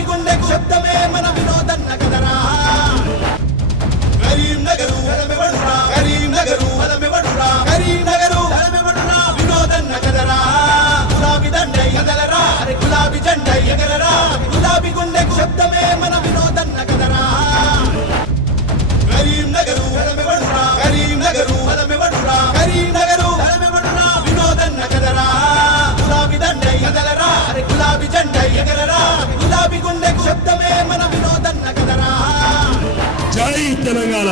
గులాబీ గుండెకు శబ్దమే మన వినోదన్న కదరా కరీంనగరు వలమెవడురా కరీంనగరు వలమెవడురా కరీంనగరు వలమెవడురా వినోదన్న కదరా గులాబీ దండై కదలరా అరే గులాబీ జెండై ఎగరరా గులాబీ గుండెకు శబ్దమే మన వినోదన్న కదరా కరీంనగరు వలమెవడురా కరీంనగరు వలమెవడురా కరీంనగరు వలమెవడురా వినోదన్న కదరా గులాబీ దండై కదలరా అరే గులాబీ జెండై ఎగరరా గులాబీ గుండెకు శబ్దమే మన వినోదన్న కదరా జై తెలంగాణ।